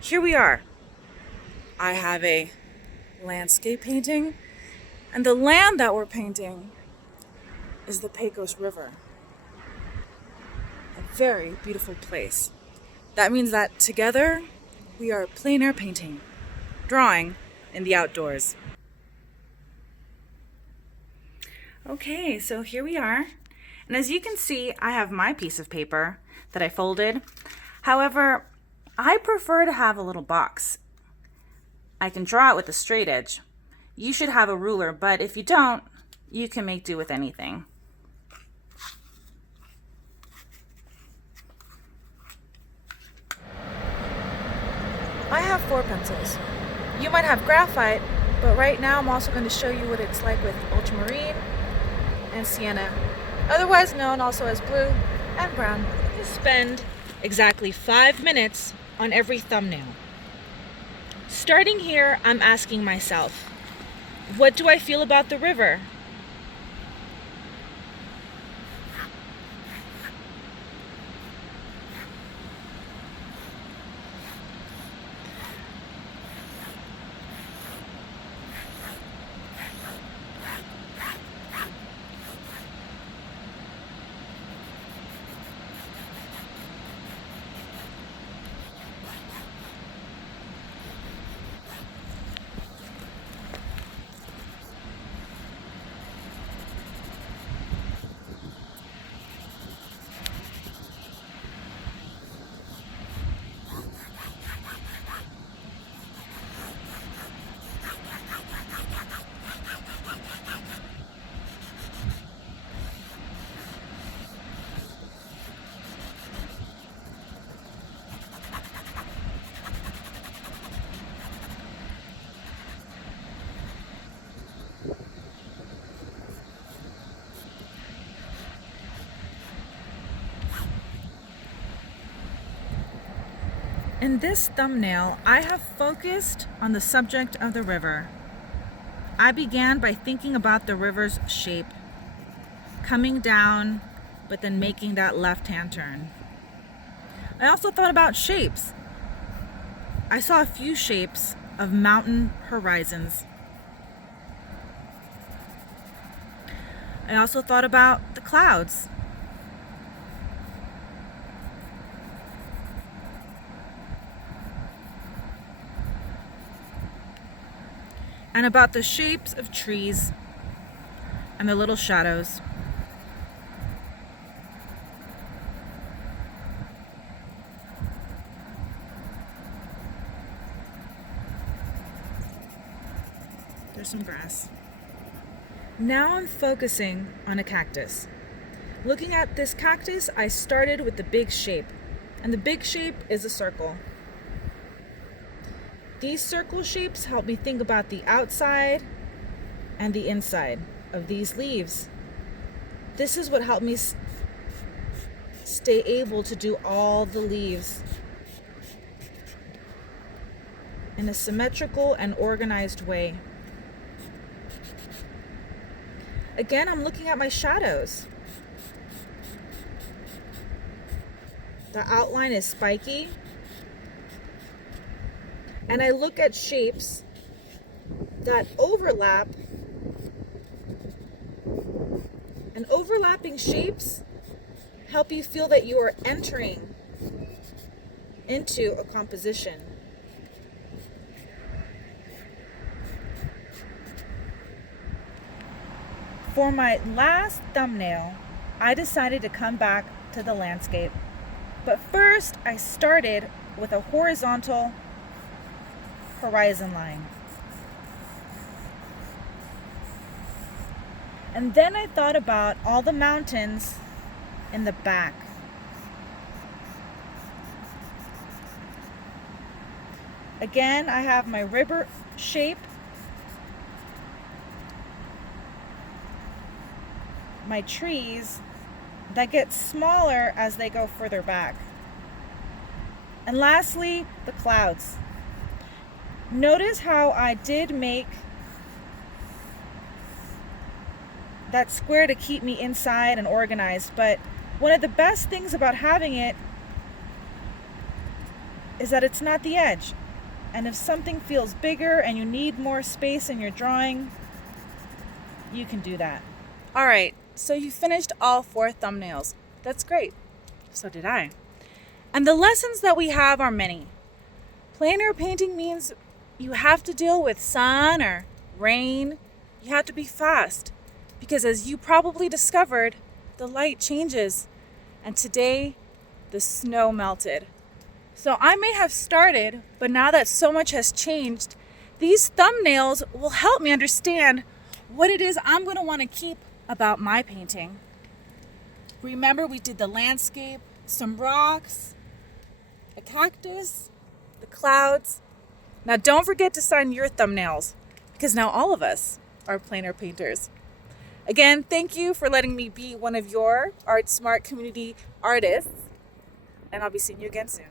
here we are. I have a landscape painting, and the land that we're painting is the Pecos River. A very beautiful place. That means that together we are plein air painting, drawing in the outdoors. Okay, so here we are. And as you can see, I have my piece of paper that I folded. However, I prefer to have a little box. I can draw it with a straight edge. You should have a ruler, but if you don't, you can make do with anything. I have 4 pencils. You might have graphite, but right now I'm also going to show you what it's like with ultramarine and sienna, otherwise known also as blue and brown. You spend exactly 5 minutes on every thumbnail. Starting here, I'm asking myself, what do I feel about the river? In this thumbnail, I have focused on the subject of the river. I began by thinking about the river's shape, coming down, but then making that left-hand turn. I also thought about shapes. I saw a few shapes of mountain horizons. I also thought about the clouds. And about the shapes of trees and the little shadows. There's some grass. Now I'm focusing on a cactus. Looking at this cactus, I started with the big shape, and the big shape is a circle. These circle shapes help me think about the outside and the inside of these leaves. This is what helped me stay able to do all the leaves in a symmetrical and organized way. Again, I'm looking at my shadows. The outline is spiky. And I look at shapes that overlap, and overlapping shapes help you feel that you are entering into a composition. For my last thumbnail, I decided to come back to the landscape. But first, I started with a horizontal horizon line. And then I thought about all the mountains in the back. Again, I have my river shape, my trees that get smaller as they go further back. And lastly, the clouds. Notice how I did make that square to keep me inside and organized, but one of the best things about having it is that it's not the edge. And if something feels bigger and you need more space in your drawing, you can do that. All right, so you finished all 4 thumbnails. That's great. So did I. And the lessons that we have are many. Plein air painting means you have to deal with sun or rain. You have to be fast because, as you probably discovered, the light changes. And today, the snow melted. So I may have started, but now that so much has changed, these thumbnails will help me understand what it is I'm going to want to keep about my painting. Remember, we did the landscape, some rocks, a cactus, the clouds. Now don't forget to sign your thumbnails, because now all of us are plein air painters. Again, thank you for letting me be one of your ArtSmart community artists, and I'll be seeing you again soon.